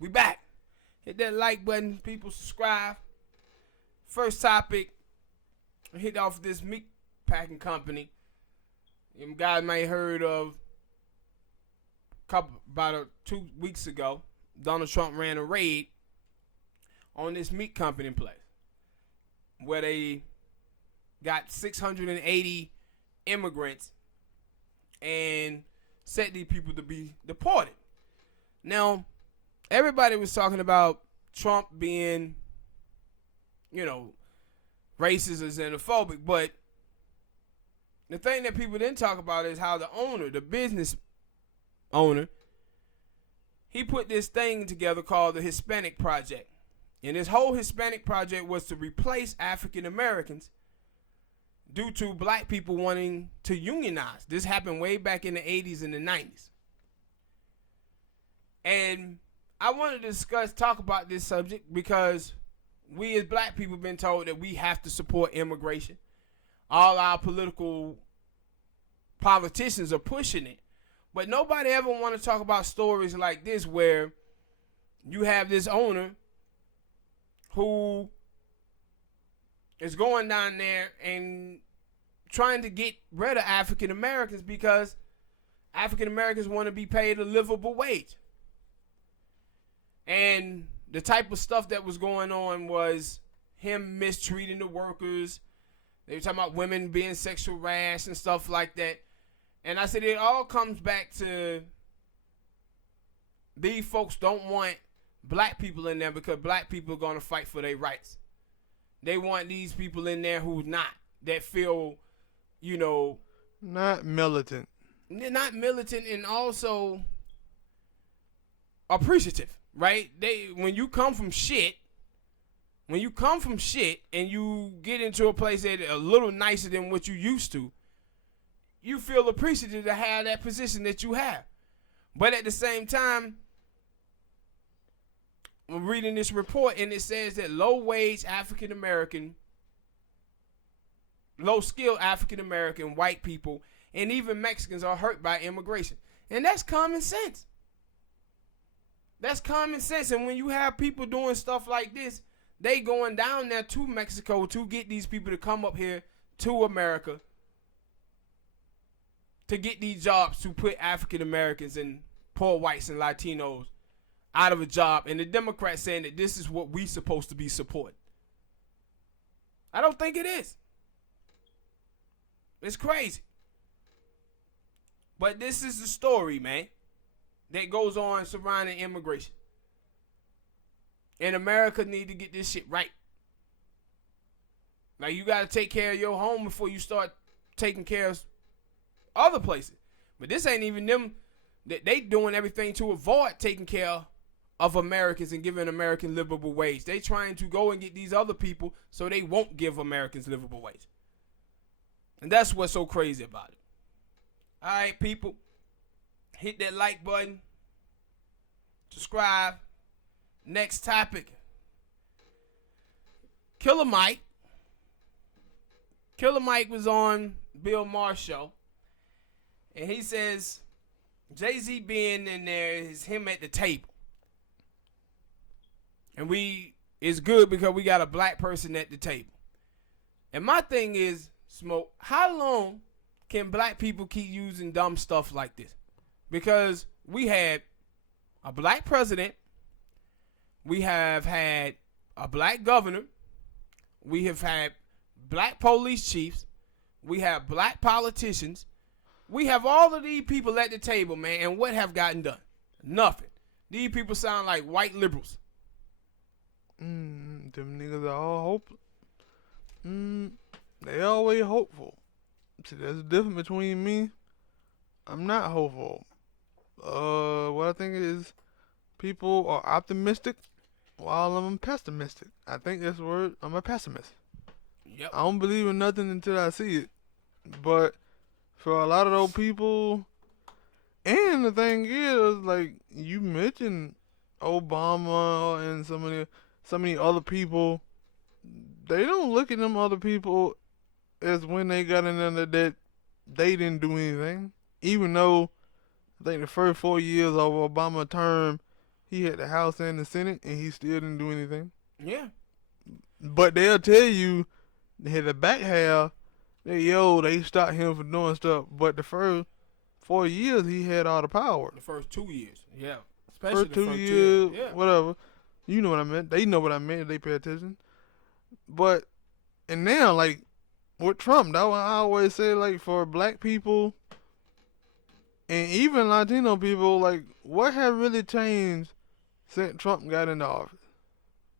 We back. Hit that like button, people. Subscribe. First topic. I hit off this meat packing company. You guys may have heard of about 2 weeks ago. Donald Trump ran a raid on this meat company place where they got 680 immigrants and set these people to be deported. Now, everybody was talking about Trump being, racist or xenophobic, but the thing that people didn't talk about is how the owner, the business owner, he put this thing together called the Hispanic Project. And this whole Hispanic Project was to replace African Americans due to black people wanting to unionize. This happened way back in the 80s and the 90s. And I want to talk about this subject because we as black people have been told that we have to support immigration. All our politicians are pushing it. But nobody ever want to talk about stories like this where you have this owner who is going down there and trying to get rid of African Americans because African Americans want to be paid a livable wage. And the type of stuff that was going on was him mistreating the workers. They were talking about women being sexual harassed and stuff like that. And I said it all comes back to these folks don't want black people in there because black people are going to fight for their rights. They want these people in there who's not, that feel, not militant. Not militant and also appreciative, right? When you come from shit and you get into a place that a little nicer than what you used to, you feel appreciative to have that position that you have. But at the same time, I'm reading this report and it says that low-skilled African American, white people, and even Mexicans are hurt by immigration. And that's common sense. That's common sense. And when you have people doing stuff like this, they going down there to Mexico to get these people to come up here to America to get these jobs to put African Americans and poor whites and Latinos out of a job. And the Democrats saying that this is what we supposed to be supporting. I don't think it is. It's crazy. But this is the story, man, that goes on surrounding immigration. And America need to get this shit right. Like, you got to take care of your home before you start taking care of other places. But this ain't even them. They doing everything to avoid taking care of Americans and giving Americans livable wage. They trying to go and get these other people so they won't give Americans livable wage. And that's what's so crazy about it. All right, people. Hit that like button. Subscribe. Next topic. Killer Mike. Killer Mike was on Bill Maher's show. And he says Jay-Z being in there is him at the table. And it's good because we got a black person at the table. And my thing is, Smoke, how long can black people keep using dumb stuff like this? Because we had a black president. We have had a black governor. We have had black police chiefs. We have black politicians. We have all of these people at the table, man, and what have gotten done? Nothing. These people sound like white liberals. Them niggas are all hopeless. They always hopeful. See, there's a difference between me. I'm not hopeful. What I think is people are optimistic while I'm pessimistic. I think that's the word. I'm a pessimist. Yep. I don't believe in nothing until I see it. But for a lot of those people, and the thing is, like you mentioned, Obama and some of the other people, they don't look at them other people as when they got in there that they didn't do anything. Even though I think the first 4 years of Obama's term, He had the House and the Senate, and he still didn't do anything. Yeah. But they'll tell you, they had the back half, they stopped him from doing stuff. But the first 4 years, he had all the power. The first 2 years. Yeah. Especially First the 2 first years, 2 years. Yeah. whatever. You know what I meant. They know what I meant. They pay attention. But, and now, like, with Trump, that's what I always say, like, for black people and even Latino people, like, what have really changed since Trump got into office?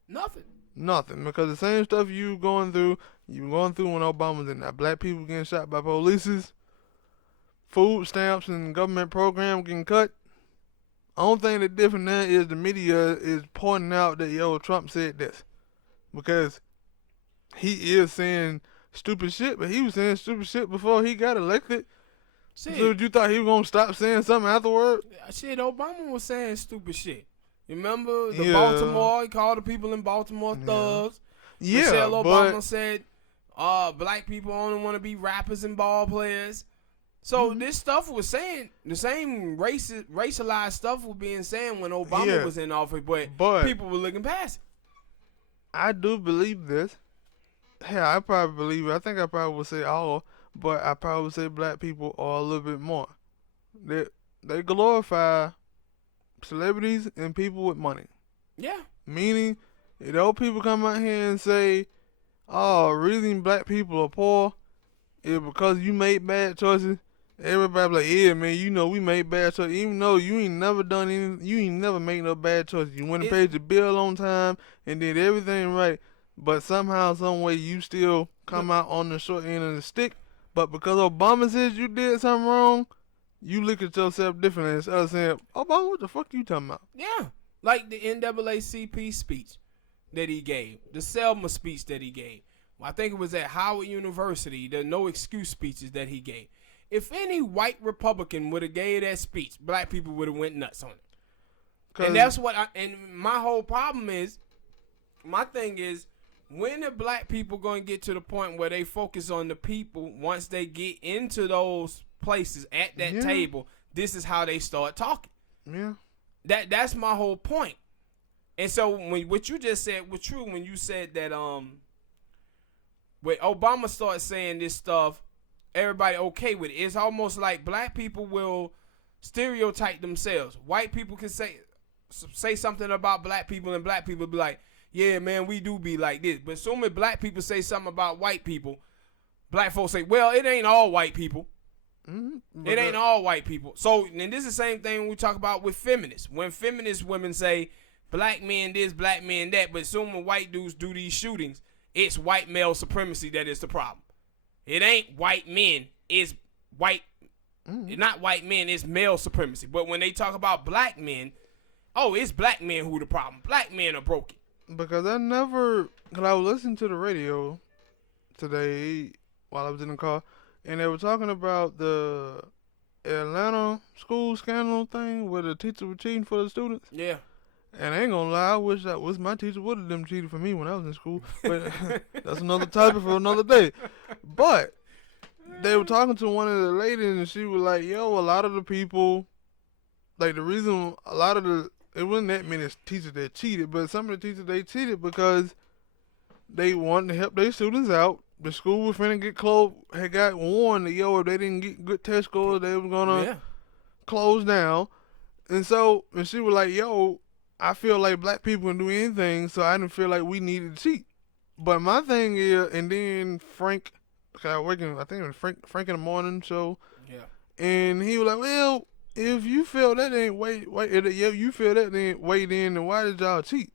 Nothing. Because the same stuff you were going through when Obama was in there. Black people getting shot by police, food stamps and government programs getting cut. Only thing that's different now is the media is pointing out that, Trump said this. Because he is saying stupid shit, but he was saying stupid shit before he got elected. Shit. So you thought he was going to stop saying something afterward? Shit, Obama was saying stupid shit. You remember Baltimore? He called the people in Baltimore thugs. Yeah, Michelle Obama said black people only want to be rappers and ball players. So this stuff was saying, the same racialized stuff was being said when Obama was in office, but people were looking past it. I do believe this. Hell, I probably believe it. I think I probably would say all, but I probably would say black people are a little bit more. They glorify celebrities and people with money. Yeah. Meaning, if those people come out here and say, oh, reason black people are poor is because you made bad choices, everybody be like, yeah, man, we made bad choices. Even though you ain't never done anything, you ain't never made no bad choices. You went and paid your bill on time and did everything right, but somehow, some way, you still come out on the short end of the stick. But because Obama says you did something wrong, you look at yourself differently instead of saying, Obama, what the fuck you talking about? Yeah. Like the NAACP speech that he gave, the Selma speech that he gave. I think it was at Howard University, the no excuse speeches that he gave. If any white Republican would have gave that speech, black people would have went nuts on it. And that's what and my whole problem is, my thing is, when are black people going to get to the point where they focus on the people once they get into those places at that table? This is how they start talking. Yeah. That's my whole point. And so what you just said was true when you said that when Obama started saying this stuff, everybody okay with it. It's almost like black people will stereotype themselves. White people can say something about black people, and black people be like, yeah, man, we do be like this. But so many black people say something about white people, black folks say, well, it ain't all white people. Mm-hmm. It ain't all white people. So, and this is the same thing we talk about with feminists. When feminist women say, black men this, black men that, but soon when white dudes do these shootings, it's white male supremacy that is the problem. It ain't white men, it's white, not white men, it's male supremacy. But when they talk about black men, it's black men who the problem. Black men are broken. Because I was listening to the radio today while I was in the car, and they were talking about the Atlanta school scandal thing where the teacher was cheating for the students. Yeah. And I ain't gonna lie, I wish my teacher would have cheated for me when I was in school. But that's another topic for another day. But they were talking to one of the ladies, and she was like, a lot of the people, like the reason it wasn't that many teachers that cheated, but some of the teachers, they cheated because they wanted to help their students out. The school was finna get closed, had got warned that, if they didn't get good test scores, they were gonna close down. And she was like, I feel like black people can do anything, so I didn't feel like we needed to cheat. But my thing is, and then Frank, I think it was Frank in the morning show. Yeah. And he was like, well, if you feel that ain't you feel that ain't weighed in, then why did y'all cheat?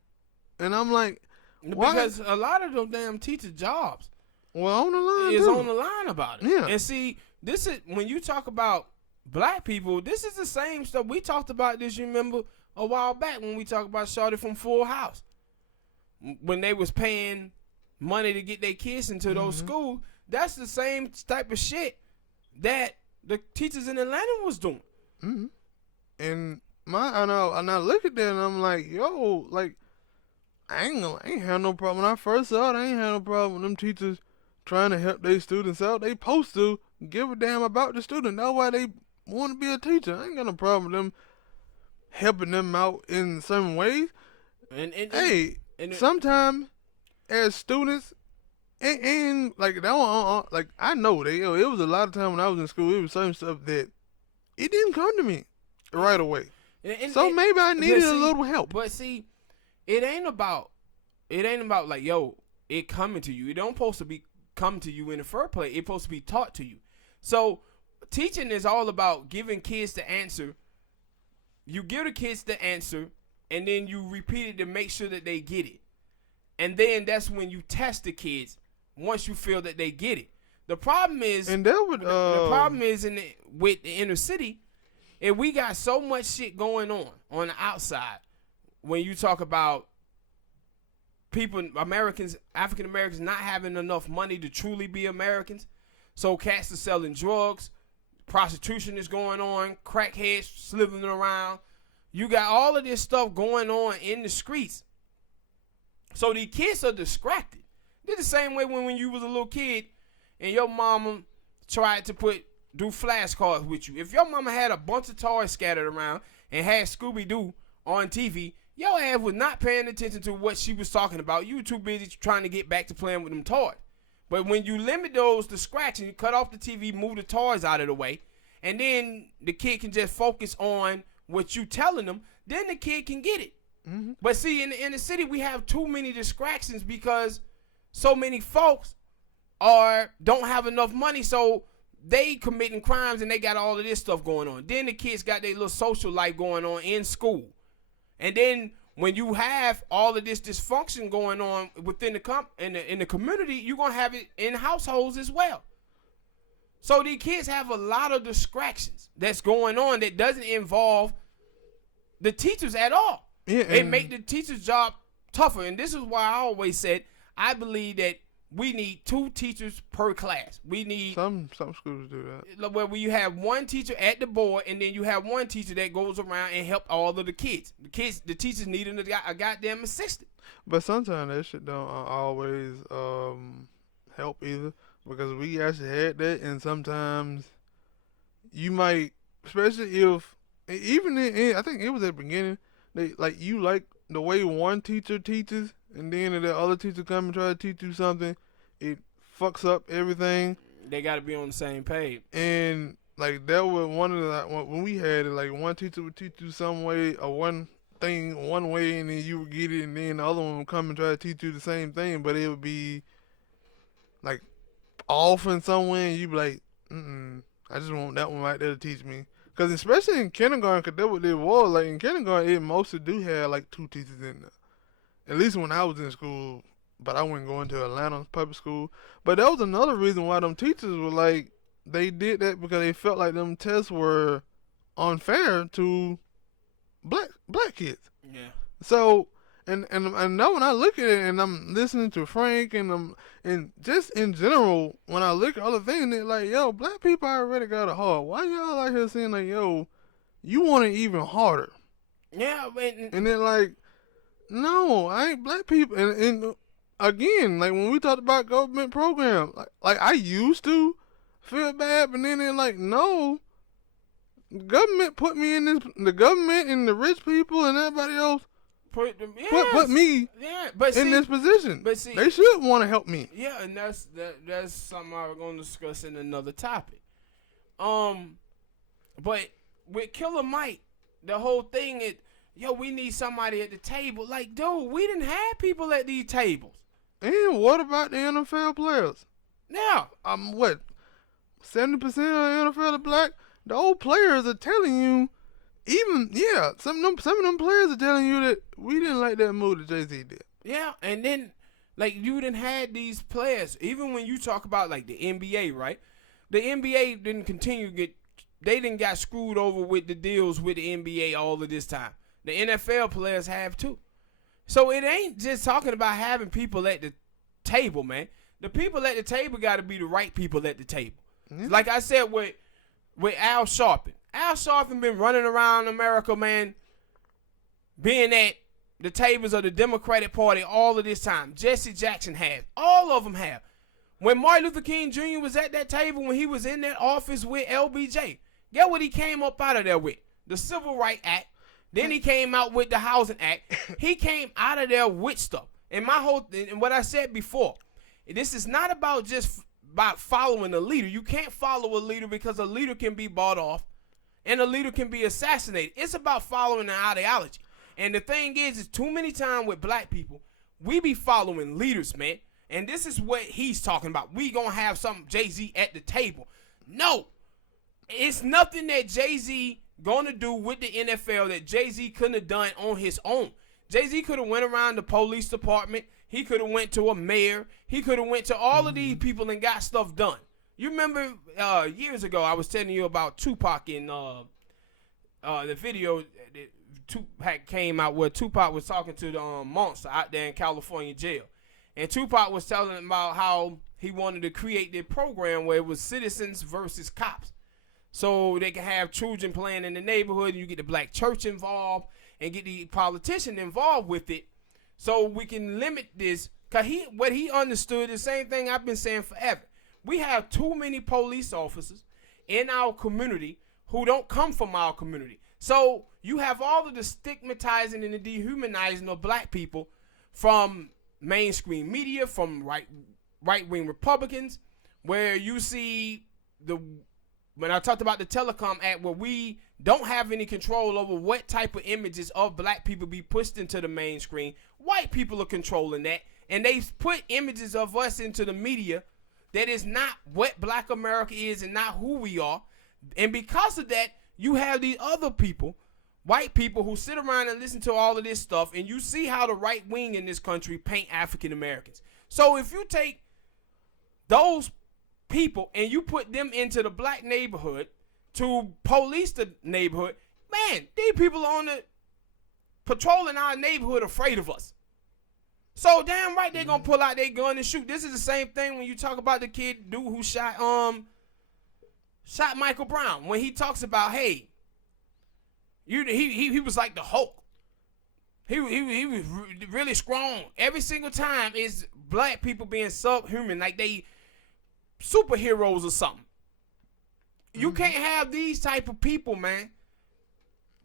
And I'm like, why? Because a lot of them damn teacher jobs on the line is on the line about it. Yeah. And see, this is when you talk about black people, this is the same stuff we talked about. This, you remember a while back when we talked about Shawty from Full House, when they was paying money to get their kids into those schools. That's the same type of shit that the teachers in Atlanta was doing. Mm-hmm. And I look at that and I'm like, I ain't had no problem. When I first saw it, I ain't had no problem with them teachers trying to help their students out. They supposed to give a damn about the student. That's why they want to be a teacher. I ain't got no problem with them helping them out in some ways. Hey, sometimes as students, and like that one, like I know that it was a lot of time when I was in school, it was certain stuff that it didn't come to me right away. So maybe I needed a little help. But see, it ain't about like, yo, it coming to you. It don't supposed to be come to you in the first place. It's supposed to be taught to you. So teaching is all about giving kids the answer. You give the kids the answer, and then you repeat it to make sure that they get it. And then that's when you test the kids once you feel that they get it. The problem is, and that would, the problem is with the inner city, if we got so much shit going on the outside, when you talk about people, Americans, African Americans not having enough money to truly be Americans, so cats are selling drugs, prostitution is going on, crackheads slithering around. You got all of this stuff going on in the streets. So the kids are distracted. They're the same way when you was a little kid and your mama tried to do flashcards with you. If your mama had a bunch of toys scattered around and had Scooby-Doo on TV, your ass was not paying attention to what she was talking about. You were too busy trying to get back to playing with them toys. But when you limit those to scratching, you cut off the TV, move the toys out of the way, and then the kid can just focus on what you telling them, then the kid can get it. Mm-hmm. But see, in the inner city, we have too many distractions because so many folks don't have enough money, so they committing crimes and they got all of this stuff going on. Then the kids got their little social life going on in school. And then when you have all of this dysfunction going on within in the community, you're going to have it in households as well. So these kids have a lot of distractions that's going on that doesn't involve the teachers at all. Yeah, it make the teacher's job tougher. And this is why I always said I believe that we need 2 teachers per class. We need some schools do that. Where you have one teacher at the board, and then you have one teacher that goes around and help all of the kids. The teachers need a goddamn assistant. But sometimes that shit don't always help either, because we actually had that, and sometimes you might, especially if even I think it was at the beginning, you like the way one teacher teaches, and then if the other teacher come and try to teach you something, it fucks up everything. They got to be on the same page. And like that was one of the when we had it, like one teacher would teach you some way or one thing one way, and then you would get it, and then the other one would come and try to teach you the same thing, but it would be like off in some way, and you'd be like, I just want that one right there to teach me. Because especially in kindergarten, because that's what it was. Like in kindergarten, it mostly do have like 2 teachers in there. At least when I was in school, but I wasn't going to Atlanta public school. But that was another reason why them teachers were like, they did that because they felt like them tests were unfair to black kids. Yeah. So, and now when I look at it and I'm listening to Frank and just in general, when I look at other things, they're like, yo, black people already got it hard. Why y'all out here saying like, yo, you want it even harder? Yeah, and then like, no, I ain't black people. And again, like when we talked about government programs, like I used to feel bad, but then they're like, no, the government put me in this. The government and the rich people and everybody else put me in this position. But see, they should want to help me. Yeah, and that's something I'm going to discuss in another topic. But with Killer Mike, the whole thing is, we need somebody at the table. Like, dude, we didn't have people at these tables. And what about the NFL players? Yeah. What? 70% of the NFL are black. The old players are telling you. Some of them players are telling you that we didn't like that move that Jay-Z did. Yeah, and then, like, you didn't had these players. Even when you talk about, like, the NBA, right? The NBA didn't continue to they didn't got screwed over with the deals with the NBA all of this time. The NFL players have, too. So it ain't just talking about having people at the table, man. The people at the table got to be the right people at the table. Mm-hmm. Like I said with Al Sharpton. Al Sharpton been running around America, man, being at the tables of the Democratic Party all of this time. Jesse Jackson has. All of them have. When Martin Luther King Jr. was at that table, when he was in that office with LBJ, get what he came up out of there with? The Civil Rights Act, Then he came out with the Housing Act. He came out of there with stuff. And my whole thing, and what I said before, this is not about just about following a leader. You can't follow a leader because a leader can be bought off and a leader can be assassinated. It's about following an ideology. And the thing is too many times with black people, we be following leaders, man. And this is what he's talking about. We gonna have some Jay-Z at the table. No, it's nothing that Jay-Z gonna do with the NFL that Jay-Z couldn't have done on his own. Jay-Z could have went around the police department. He could have went to a mayor. He could have went to all of these people and got stuff done. You remember years ago I was telling you about Tupac in the video that Tupac came out where Tupac was talking to the monster out there in California jail. And Tupac was telling him about how he wanted to create this program where it was citizens versus cops. So they can have children playing in the neighborhood and you get the black church involved and get the politician involved with it so we can limit this. Because what he understood is the same thing I've been saying forever. We have too many police officers in our community who don't come from our community. So you have all of the stigmatizing and the dehumanizing of black people from mainstream media, from right-wing Republicans, where you see when I talked about the Telecom Act, where we don't have any control over what type of images of black people be pushed into the mainstream. White people are controlling that, and they put images of us into the media that is not what black America is and not who we are. And because of that, you have these other people, white people, who sit around and listen to all of this stuff, and you see how the right wing in this country paint African Americans. So if you take those people and you put them into the black neighborhood to police the neighborhood, man, these people on the patrolling our neighborhood afraid of us. So damn right they're gonna pull out their gun and shoot. This is the same thing when you talk about the dude who shot Michael Brown, when he talks about, hey, he was like the Hulk. He was really strong. Every single time is black people being subhuman, like they superheroes or something. You can't have these type of people, man,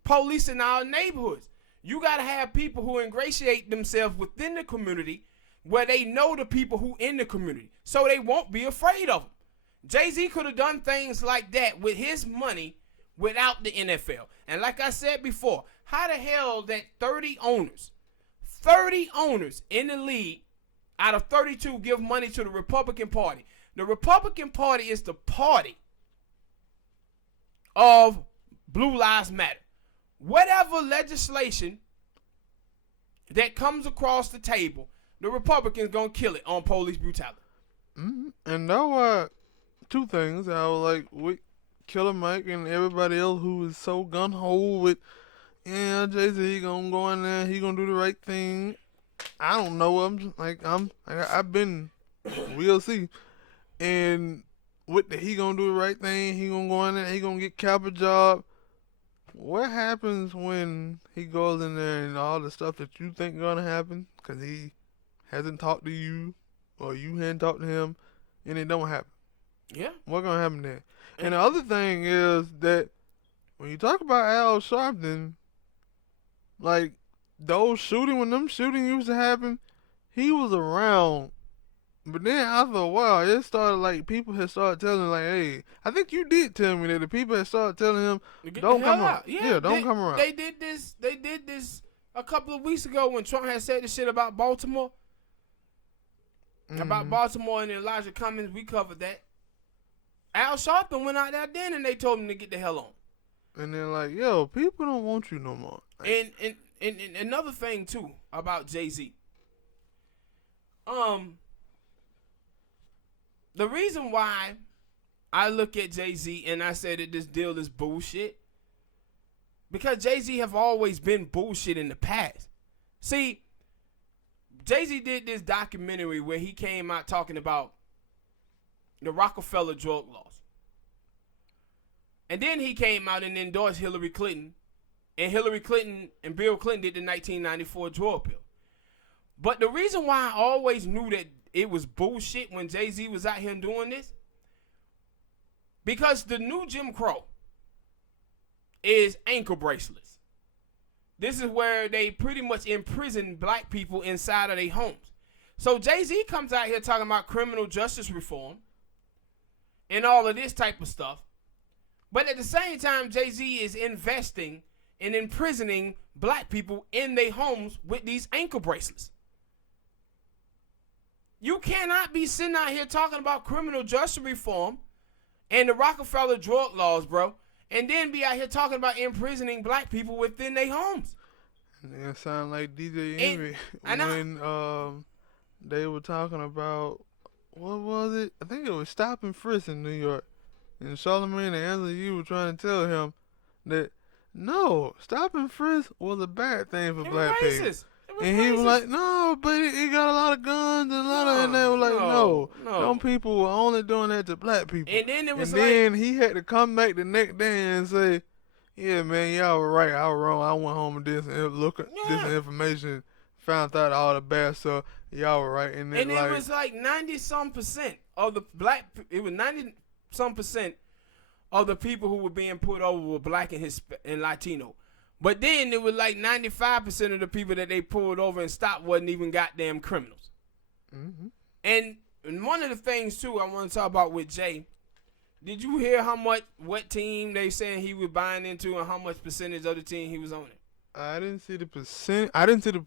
policing our neighborhoods. You got to have people who ingratiate themselves within the community where they know the people who in the community, so they won't be afraid of them. Jay-Z could have done things like that with his money without the NFL. And like I said before, how the hell that 30 owners in the league out of 32 give money to the Republican Party? The Republican Party is the party of Blue Lives Matter. Whatever legislation that comes across the table, the Republicans gonna kill it on police brutality. And that was two things I was like with Killer Mike and everybody else who is so gun-ho with, yeah, Jay-Z, he gonna go in there, he gonna do the right thing. I don't know. I've been, we'll see. And with the he gonna do the right thing, he gonna go in there, he gonna get cap a job. What happens when he goes in there and all the stuff that you think gonna happen because he hasn't talked to you or you hadn't talked to him and it don't happen? Yeah. What gonna happen there? And the other thing is that when you talk about Al Sharpton, like when them shooting used to happen, he was around. But then after a while, it started like people had started telling him, like, hey, I think you did tell me that the people had started telling him, don't come around. Yeah, don't come around. They did this a couple of weeks ago when Trump had said the shit about Baltimore. About Baltimore and Elijah Cummings, we covered that. Al Sharpton went out there then and they told him to get the hell on. And they're like, yo, people don't want you no more. And another thing too about Jay-Z. The reason why I look at Jay-Z and I say that this deal is bullshit, because Jay-Z have always been bullshit in the past. See, Jay-Z did this documentary where he came out talking about the Rockefeller drug laws. And then he came out and endorsed Hillary Clinton. And Hillary Clinton and Bill Clinton did the 1994 drug bill. But the reason why I always knew that it was bullshit when Jay-Z was out here doing this, because the new Jim Crow is ankle bracelets. this is where they pretty much imprison black people inside of their homes. So Jay-Z comes out here talking about criminal justice reform and all of this type of stuff. But at the same time, Jay-Z is investing in imprisoning black people in their homes with these ankle bracelets. You cannot be sitting out here talking about criminal justice reform and the Rockefeller drug laws, bro, and then be out here talking about imprisoning black people within their homes. And it sound like DJ Envy when they were talking about, what was it? I think it was Stop and Frisk in New York. And Charlamagne and Angela Yee were trying to tell him that, no, Stop and Frisk was a bad thing for black people. And he was like, no, but it got a lot of guns and a lot of, and they were like, no, them people were only doing that to black people. And then it was then he had to come back the next day and say, yeah, man, y'all were right, I was wrong. I went home and did this information, found out all the bad stuff. Y'all were right. And it was like 90-some% of the black, it was 90-some% of the people who were being put over were black and Latino. But then it was like 95% of the people that they pulled over and stopped wasn't even goddamn criminals. Mm-hmm. And one of the things, too, I want to talk about with Jay, did you hear what team they saying he was buying into and how much percentage of the team he was owning? I didn't see the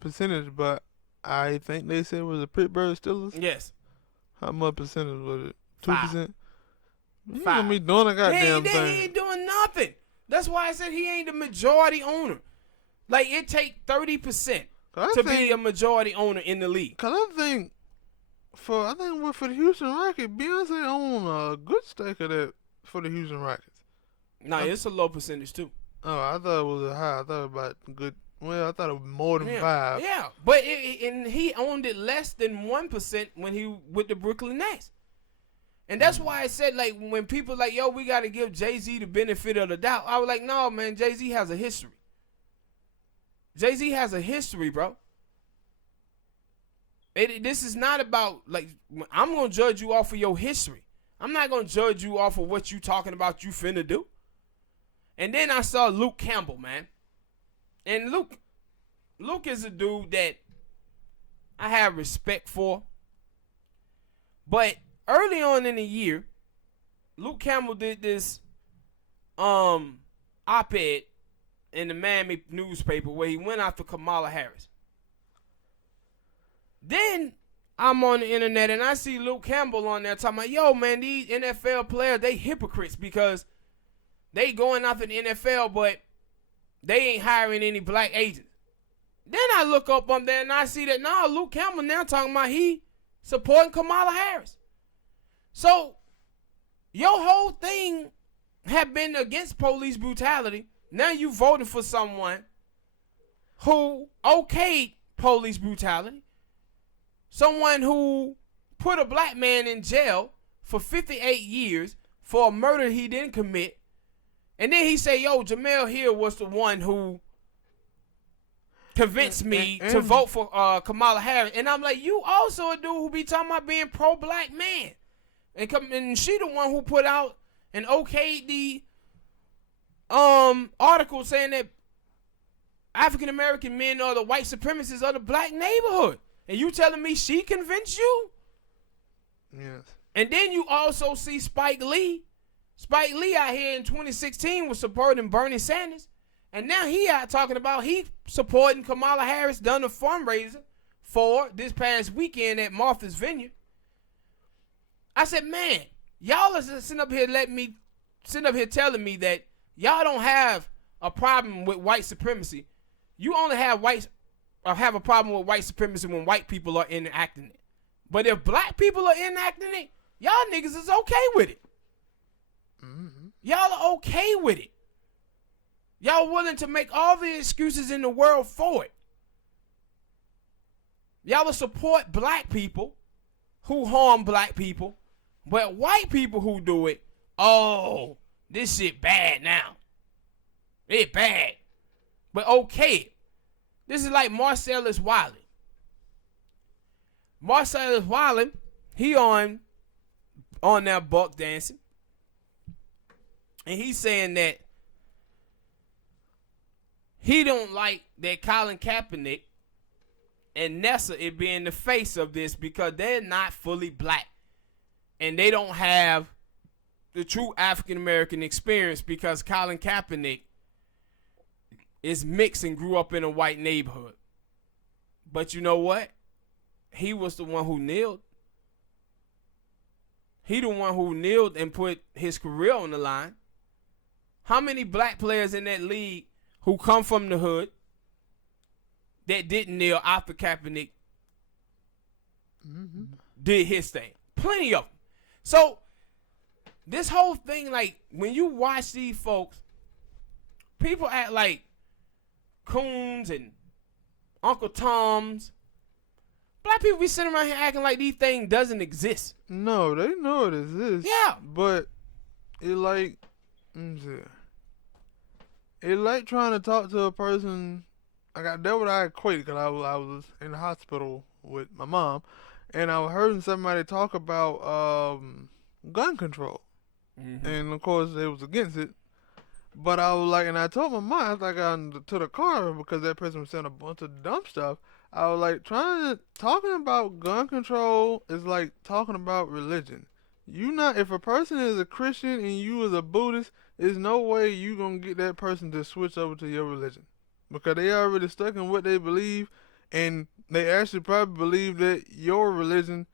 percentage, but I think they said it was a Pittsburgh Steelers. Yes. How much percentage was it? 2%? He 5. gonna be doing a goddamn thing. He ain't doing nothing. That's why I said he ain't the majority owner. Like, it take 30% to be a majority owner in the league. Cause I think for the Houston Rockets, Beyonce own a good stake of that for the Houston Rockets. Nah, it's a low percentage too. Oh, I thought it was a high. I thought about good. Well, I thought it was more than 5. Yeah, but and he owned it less than 1% when he with the Brooklyn Nets. And that's why I said, like, when people like, yo, we got to give Jay-Z the benefit of the doubt, I was like, no, man, Jay-Z has a history. Jay-Z has a history, bro. This is not about, like, I'm going to judge you off of your history. I'm not going to judge you off of what you talking about you finna do. And then I saw Luke Campbell, man. And Luke is a dude that I have respect for. But early on in the year, Luke Campbell did this op-ed in the Miami newspaper where he went after Kamala Harris. Then I'm on the internet and I see Luke Campbell on there talking about, yo, man, these NFL players, they hypocrites because they going after the NFL, but they ain't hiring any black agents. Then I look up on there and I see that, no, Luke Campbell now talking about he supporting Kamala Harris. So, your whole thing have been against police brutality. Now you voted for someone who okayed police brutality. Someone who put a black man in jail for 58 years for a murder he didn't commit. And then he say, yo, Jamel Hill was the one who convinced me to vote for Kamala Harris. And I'm like, you also a dude who be talking about being pro-black man. And she the one who put out and okayed the article saying that African American men are the white supremacists of the black neighborhood. And you telling me she convinced you? Yes. And then you also see Spike Lee. Spike Lee out here in 2016 was supporting Bernie Sanders. And now he out talking about he supporting Kamala Harris, done a fundraiser for this past weekend at Martha's Vineyard. I said, man, y'all are sitting up here telling me that y'all don't have a problem with white supremacy. You only have a problem with white supremacy when white people are enacting it. But if black people are enacting it, y'all niggas is okay with it. Mm-hmm. Y'all are okay with it. Y'all willing to make all the excuses in the world for it. Y'all will support black people who harm black people, but white people who do it, oh, this shit bad now. It bad. But okay. This is like Marcellus Wiley. Marcellus Wiley, he on that buck dancing. And he's saying that he don't like that Colin Kaepernick and Nessa is being the face of this because they're not fully black. And they don't have the true African-American experience because Colin Kaepernick is mixed and grew up in a white neighborhood. But you know what? He was the one who kneeled. He the one who kneeled and put his career on the line. How many black players in that league who come from the hood that didn't kneel after Kaepernick did his thing? Plenty of them. So this whole thing, like, when you watch these folks, people act like Coons and Uncle Toms. Black people be sitting around here acting like these things doesn't exist. No, they know it exists. Yeah. But it like, it like trying to talk to a person. That what I equated because I was in the hospital with my mom, and I was hearing somebody talk about gun control, and of course they was against it. But I was like, and I told my mom, I was like, to the car because that person was saying a bunch of dumb stuff. I was like, talking about gun control is like talking about religion. If a person is a Christian and you is a Buddhist, there's no way you gonna get that person to switch over to your religion. Because they already stuck in what they believe, and they actually probably believe that your religion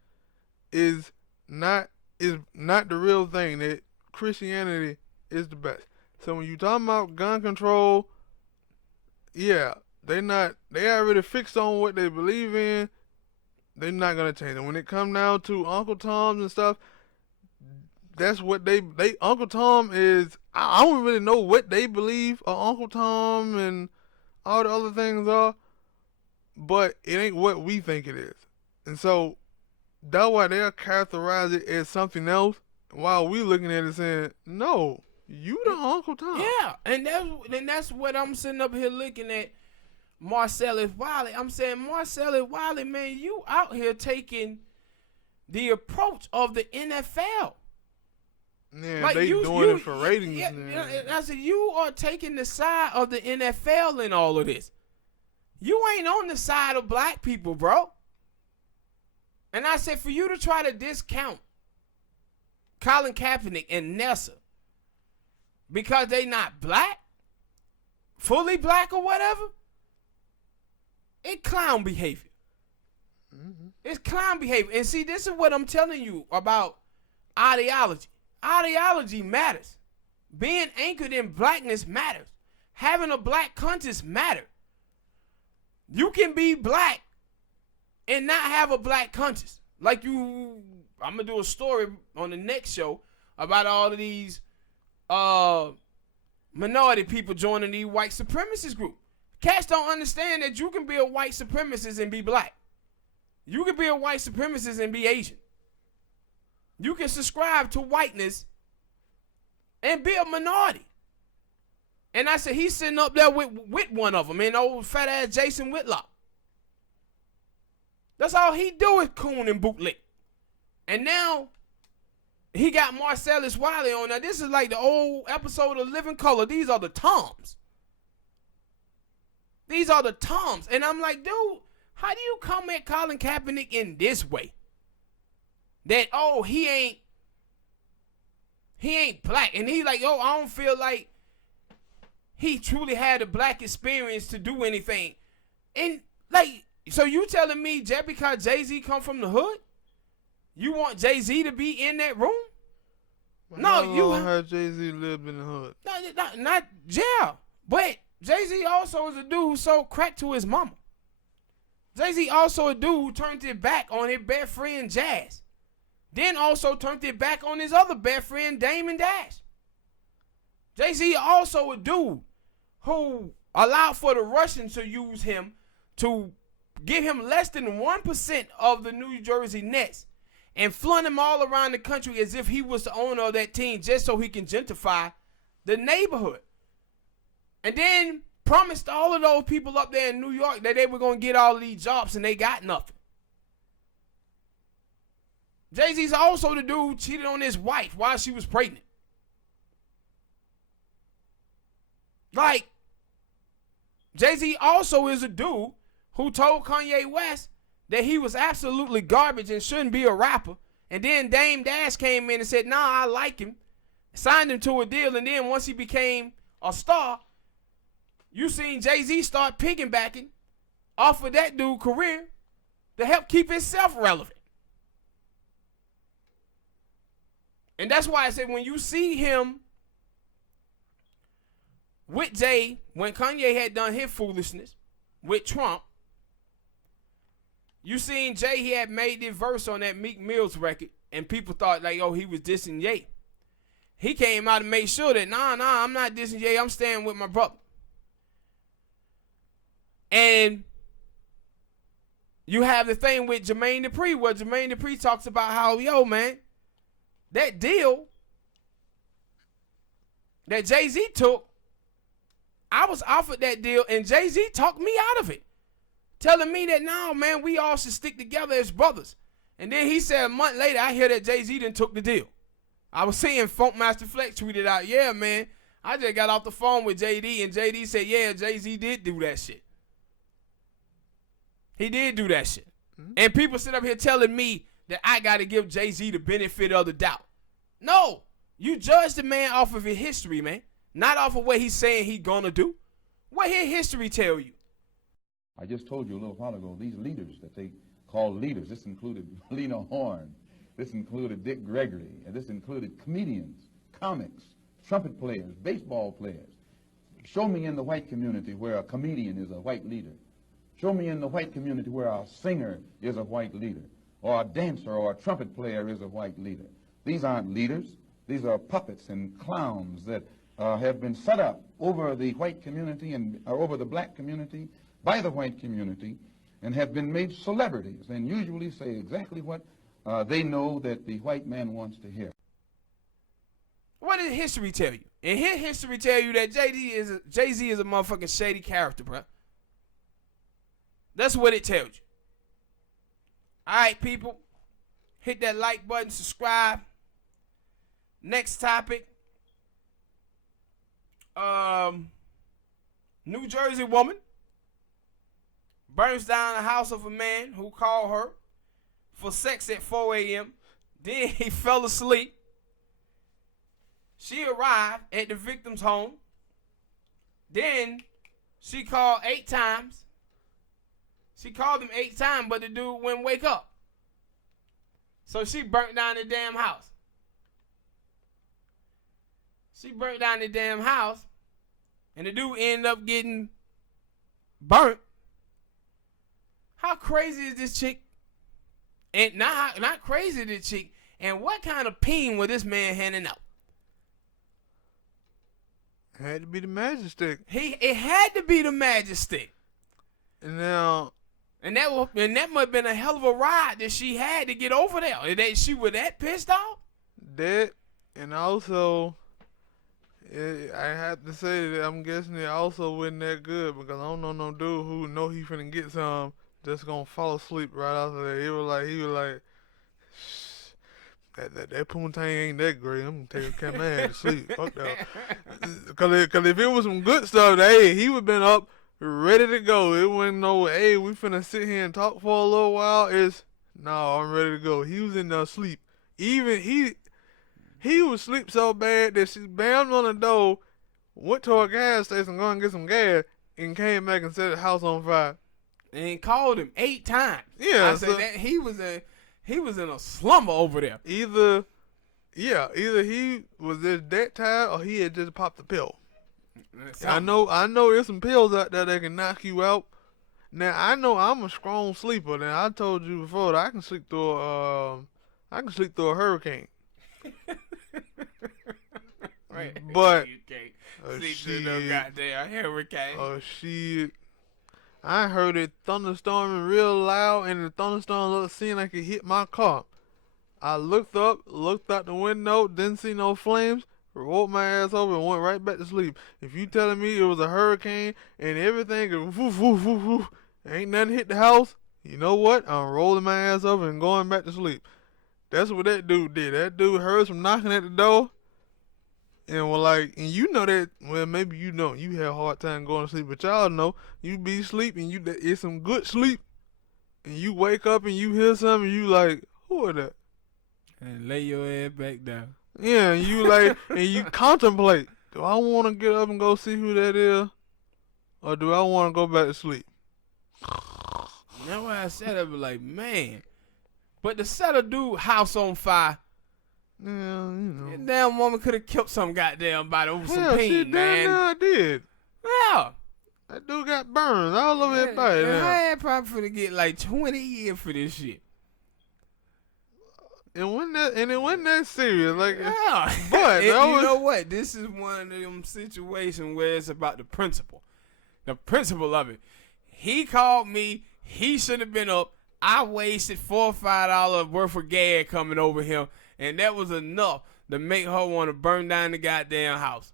is not the real thing, that Christianity is the best. So when you talking about gun control, yeah, they already fixed on what they believe in. They're not gonna change it. When it come down to Uncle Tom's and stuff, that's what they Uncle Tom is. I don't really know what they believe Uncle Tom and all the other things are, but it ain't what we think it is. And so that's why they'll characterize it as something else, while we looking at it saying, no, you the Uncle Tom. Yeah, and that's what I'm sitting up here looking at. Marcellus Wiley. I'm saying, Marcellus Wiley, man, you out here taking the approach of the NFL. Yeah, like they doing it for ratings. Yeah, I said, you are taking the side of the NFL in all of this. You ain't on the side of black people, bro. And I said, for you to try to discount Colin Kaepernick and Nessa because they not black, fully black or whatever, it's clown behavior. It's clown behavior. And see, this is what I'm telling you about ideology. Ideology matters. Being anchored in blackness matters. Having a black conscience matters. You can be black and not have a black conscience. Like I'm going to do a story on the next show about all of these minority people joining the white supremacist group. Cats don't understand that you can be a white supremacist and be black. You can be a white supremacist and be Asian. You can subscribe to whiteness and be a minority. And I said, he's sitting up there with one of them, and old fat ass Jason Whitlock. That's all he do is coon and bootlick. And now he got Marcellus Wiley on. Now this is like the old episode of Living Color. These are the Toms. These are the Toms. And I'm like, dude, how do you come at Colin Kaepernick in this way? That, oh, he ain't black. And he like, oh, I don't feel like he truly had a black experience to do anything. And like, so you telling me just because Jay-Z come from the hood, you want Jay-Z to be in that room? How long had Jay-Z lived in the hood? Not jail. But Jay-Z also is a dude who sold crack to his mama. Jay-Z also a dude who turned his back on his best friend Jazz. Then also turned it back on his other best friend Damon Dash. Jay-Z also a dude who allowed for the Russians to use him to give him less than 1% of the New Jersey Nets and flaunt him all around the country as if he was the owner of that team just so he can gentrify the neighborhood. And then promised all of those people up there in New York that they were going to get all of these jobs, and they got nothing. Jay-Z's also the dude who cheated on his wife while she was pregnant. Like, Jay-Z also is a dude who told Kanye West that he was absolutely garbage and shouldn't be a rapper. And then Dame Dash came in and said, nah, I like him. Signed him to a deal. And then once he became a star, you seen Jay-Z start piggybacking off of that dude's career to help keep himself relevant. And that's why I said when you see him with Jay, when Kanye had done his foolishness with Trump, you seen Jay, he had made this verse on that Meek Mill's record, and people thought like, oh, he was dissing Ye. He came out and made sure that, nah, I'm not dissing Ye, I'm staying with my brother. And you have the thing with Jermaine Dupri, where Jermaine Dupri talks about how, yo, man, that deal that Jay-Z took, I was offered that deal, and Jay-Z talked me out of it, telling me that, no, man, we all should stick together as brothers. And then he said a month later, I hear that Jay-Z done took the deal. I was seeing Funk Master Flex tweeted out, yeah, man, I just got off the phone with JD, and JD said, yeah, Jay-Z did do that shit. He did do that shit. Mm-hmm. And people sit up here telling me that I got to give Jay-Z the benefit of the doubt. No, you judge the man off of his history, man, not off of what he's saying he's going to do. What his history tell you? I just told you a little while ago, these leaders that they call leaders, this included Lena Horne, this included Dick Gregory, and this included comedians, comics, trumpet players, baseball players. Show me in the white community where a comedian is a white leader. Show me in the white community where a singer is a white leader, or a dancer or a trumpet player is a white leader. These aren't leaders. These are puppets and clowns that have been set up over the white community and over the black community by the white community and have been made celebrities and usually say exactly what they know that the white man wants to hear. What did history tell you? And his history tell you that Jay-Z is a motherfucking shady character, bro. That's what it tells you. All right, people. Hit that like button, subscribe. Next topic. New Jersey woman burns down the house of a man who called her for sex at 4 a.m. Then he fell asleep. She arrived at the victim's home. Then she called 8 times. She called him 8 times, but the dude wouldn't wake up. So she burnt down the damn house. She burnt down the damn house, and the dude ended up getting burnt. How crazy is this chick? And not crazy this chick. And what kind of peen was this man handing out? Had to be the magic stick. It had to be the magic stick. And now, and that must have been a hell of a ride that she had to get over there. That she was that pissed off. That, and also, I have to say that I'm guessing it also wasn't that good because I don't know no dude who know he finna get some just gonna fall asleep right after that. He was like, that poontang ain't that great. I'm gonna take a man to sleep. Fuck that. Cause if it was some good stuff, hey, he would been up ready to go. It wasn't no, hey, we finna sit here and talk for a little while. It's, no, I'm ready to go. He was in there asleep. Even he was asleep so bad that she banged on the door, went to a gas station, going to get some gas, and came back and set the house on fire. And called him 8 times. Yeah, I said that he was in a slumber over there. Either he was just that tired or he had just popped the pill. I know there's some pills out there that can knock you out. Now I know I'm a strong sleeper. Now I told you before that I can sleep through a hurricane. Right. But you can't sleep through no goddamn hurricane. Oh shit. I heard it thunderstorming real loud, and the thunderstorm seemed like it hit my car. I looked out the window, didn't see no flames, rolled my ass over and went right back to sleep. If you telling me it was a hurricane and everything, woof, woof, woof, woof, ain't nothing hit the house, you know what? I'm rolling my ass over and going back to sleep. That's what that dude did. That dude heard some knocking at the door, And and you know that, well, maybe you don't. You have a hard time going to sleep, but y'all know you be sleeping. It's some good sleep, and you wake up and you hear something. You like, who are that? And lay your head back down. Yeah, and you and you contemplate. Do I want to get up and go see who that is, or do I want to go back to sleep? That's why I said it, like, man. But to set a dude house on fire. Yeah, That damn woman could have killed some goddamn body over some pain, man. Yeah, did. Yeah. That dude got burned all over his body. And Now. I ain't probably finna get like 20 years for this shit. It wasn't that serious. Yeah. But you know what? This is one of them situations where it's about the principle. The principle of it. He called me. He should have been up. I wasted $4 or $5 worth of gas coming over here, and that was enough to make her want to burn down the goddamn house.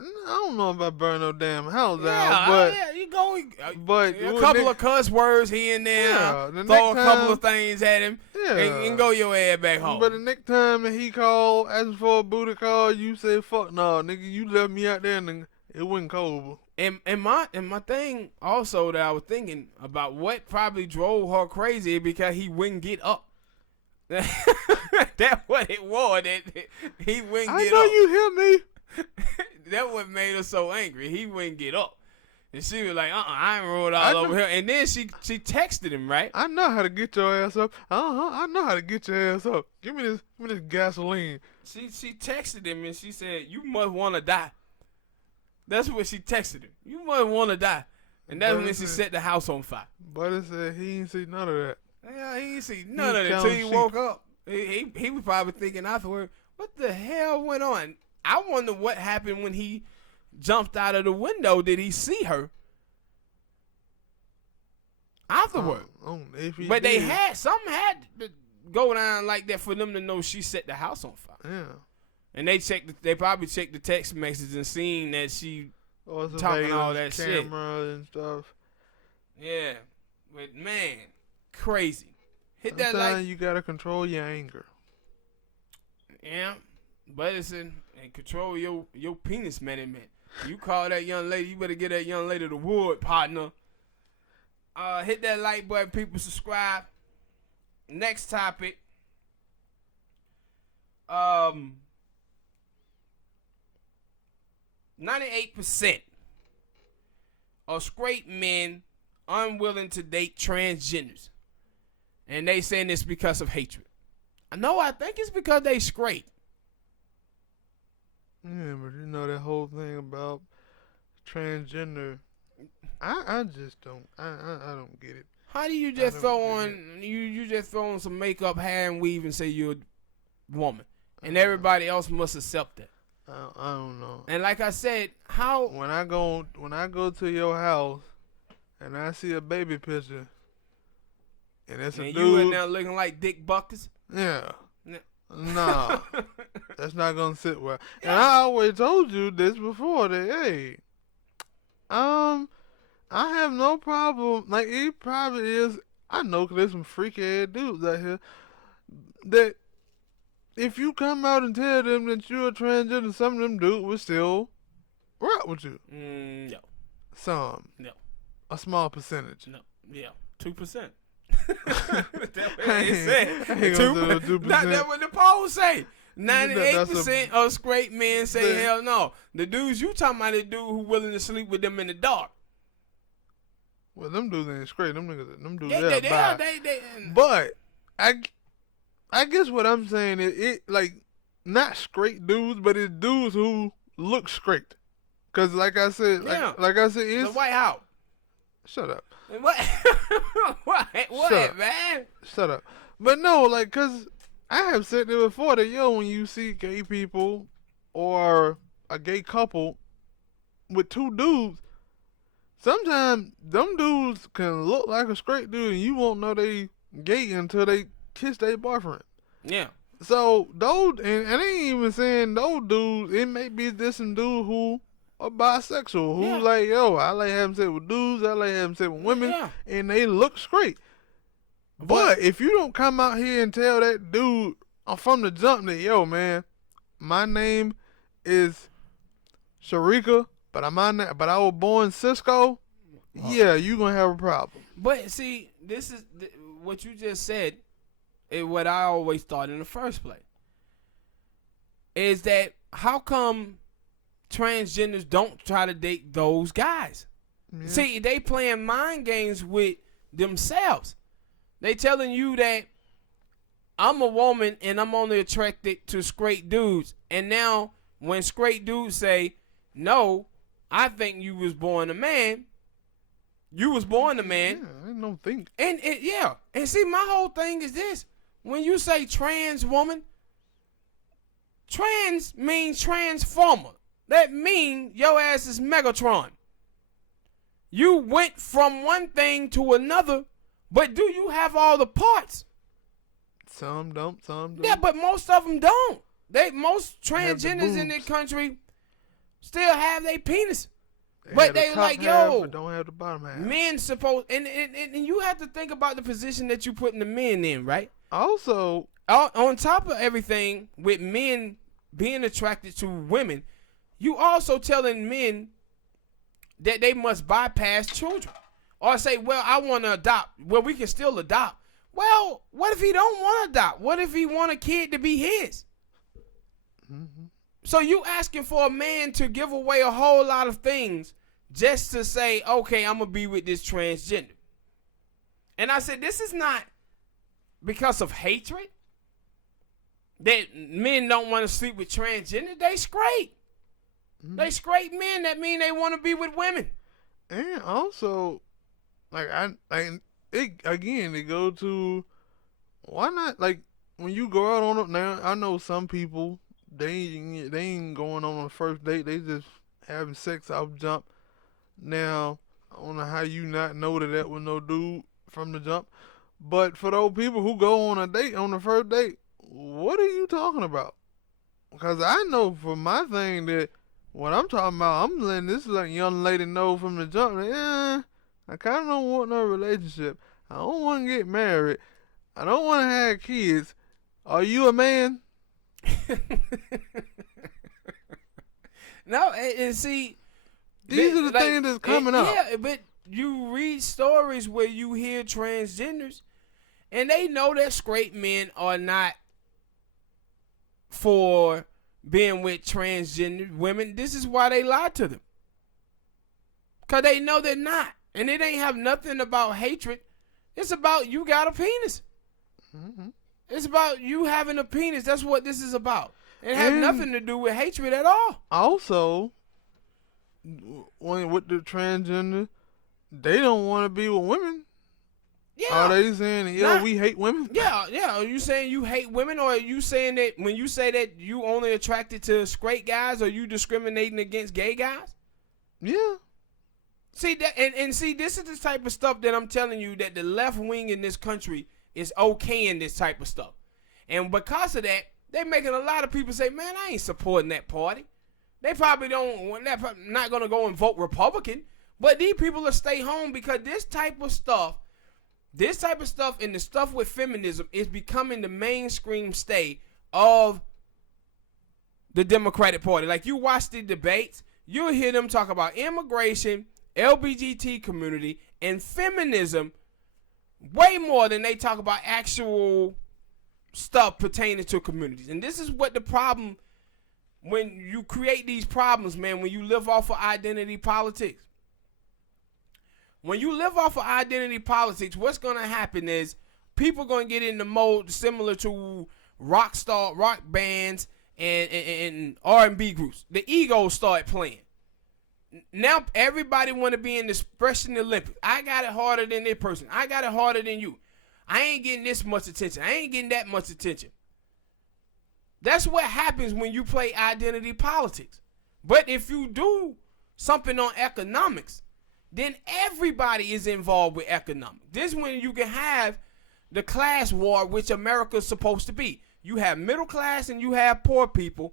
I don't know about burning no damn house Yeah, down, but you go. but A couple of cuss words here and there. Yeah, the throw a next couple time- of things at him, yeah, and go your ass back home. But the next time that he called asking for a booty call, you say fuck no, nigga, you left me out there and it wasn't cold. And my thing also that I was thinking about what probably drove her crazy because he wouldn't get up. That's what it was. That he wouldn't I get know up. you hear me. That what made her so angry. He wouldn't get up. And she was like, I ain't rolled all over here. And then she texted him, right? I know how to get your ass up. I know how to get your ass up. Give me this gasoline. She texted him and she said, you must want to die. That's what she texted him. You must want to die. And that's when she set the house on fire. Buddy said he ain't see none of that. Yeah, he ain't see none of that until he woke up. He was probably thinking afterward, what the hell went on? I wonder what happened when he jumped out of the window. Did he see her afterward? But something had to go down like that for them to know she set the house on fire. Yeah. And they probably checked the text messages and seen that she talking all that shit. Camera and stuff. Yeah. But man, crazy. Hit that Sometimes like you gotta control your anger. yeah. But it's and control your penis management. You call that young lady, you better get that young lady the wood, partner. Hit that like button, people, subscribe. Next topic. 98% of straight men unwilling to date transgenders. And they saying it's because of hatred. No, I think it's because they straight. Yeah, but you know that whole thing about transgender. I just don't. I don't get it. How do you just throw on you just throw on some makeup, hair, and weave and say you're a woman, and everybody else must accept that? I don't know. And like I said, how when I go to your house and I see a baby picture and it's a and dude, you in there looking like Dick Buckers? Yeah. N- Nah, that's not gonna sit well. And I always told you this before that hey, I have no problem. Like it probably is. I know 'cause there's some freak ass dudes out here that if you come out and tell them that you're a transgender, some of them dudes will still rock with you. No. Some. No. A small percentage. No. Yeah. 2%. That's what they said. I ain't gonna do 2%. That's what the polls say. 98% of straight men say hell no. The dudes you talking about, the dude who willing to sleep with them in the dark. Well, them dudes ain't straight. Them dudes They But I guess what I'm saying is it like not straight dudes, but it's dudes who look straight. Cause like I said, like I said, it's the White House. Shut up. What? What, man? Shut up. But no, like, cause I have said it before that when you see gay people or a gay couple with two dudes, sometimes them dudes can look like a straight dude and you won't know they gay until they kiss their boyfriend. Yeah. So those, and I ain't even saying those dudes, it may be just some dude who are bisexual, who like, I like having sex with dudes, I like having sex with women, and they look straight. But if you don't come out here and tell that dude from the jump that, man, my name is Sharika, but but I was born Cisco. Yeah, you gonna have a problem. But see, this is what you just said. Is what I always thought in the first place. Is that how come transgenders don't try to date those guys? Yeah. See, they playing mind games with themselves. They telling you that I'm a woman and I'm only attracted to straight dudes. And now when straight dudes say, no, I think you was born a man. You was born a man. Yeah, I don't think. And yeah. And see, my whole thing is this. When you say trans woman, trans means transformer. That means your ass is Megatron. You went from one thing to another, but do you have all the parts? Some don't, some do. Yeah, but most of them don't. Most transgenders in this country still have their penis. But they like, yo, but don't have the bottom half. Men supposed, and you have to think about the position that you putting the men in, right? Also, on top of everything, with men being attracted to women, you also telling men that they must bypass children. Or say, well, I want to adopt. Well, we can still adopt. Well, what if he don't want to adopt? What if he want a kid to be his? Mm-hmm. So you asking for a man to give away a whole lot of things just to say, okay, I'm going to be with this transgender. And I said, this is not because of hatred that men don't want to sleep with transgender. They straight. Mm-hmm. They straight men. That mean they want to be with women. And also, like, it go to, why not, like, when you go out on it now, I know some people, they ain't going on a first date. They just having sex off jump. Now, I don't know how you not know that was no dude from the jump. But for those people who go on a date, on the first date, what are you talking about? Because I know for my thing that what I'm talking about, I'm letting this young lady know from the jump that, I kind of don't want no relationship. I don't want to get married. I don't want to have kids. Are you a man? No, and see, these are the things that's coming up. Yeah, but you read stories where you hear transgenders, and they know that straight men are not for being with transgender women. This is why they lie to them, because they know they're not. And it ain't have nothing about hatred. It's about you got a penis. Mm-hmm. It's about you having a penis. That's what this is about. It has nothing to do with hatred at all. Also, with the transgender, they don't want to be with women. Yeah. Are they saying, we hate women? Yeah. Are you saying you hate women, or are you saying that when you say that you only attracted to straight guys, are you discriminating against gay guys? Yeah. See that, and see, this is the type of stuff that I'm telling you that the left wing in this country is okaying this type of stuff, and because of that, they're making a lot of people say, "Man, I ain't supporting that party." They probably not gonna go and vote Republican, but these people will stay home because this type of stuff, and the stuff with feminism is becoming the mainstream state of the Democratic Party. Like you watch the debates, you'll hear them talk about immigration, LGBT community, and feminism way more than they talk about actual stuff pertaining to communities. And this is what the problem, when you create these problems, man, when you live off of identity politics. When you live off of identity politics, what's going to happen is people going to get in the mode similar to rock bands and R&B groups. The egos start playing. Now everybody want to be in the Expression Olympics. I got it harder than this person. I got it harder than you. I ain't getting this much attention. I ain't getting that much attention. That's what happens when you play identity politics. But if you do something on economics, then everybody is involved with economics. This is when you can have the class war, which America's supposed to be. You have middle class and you have poor people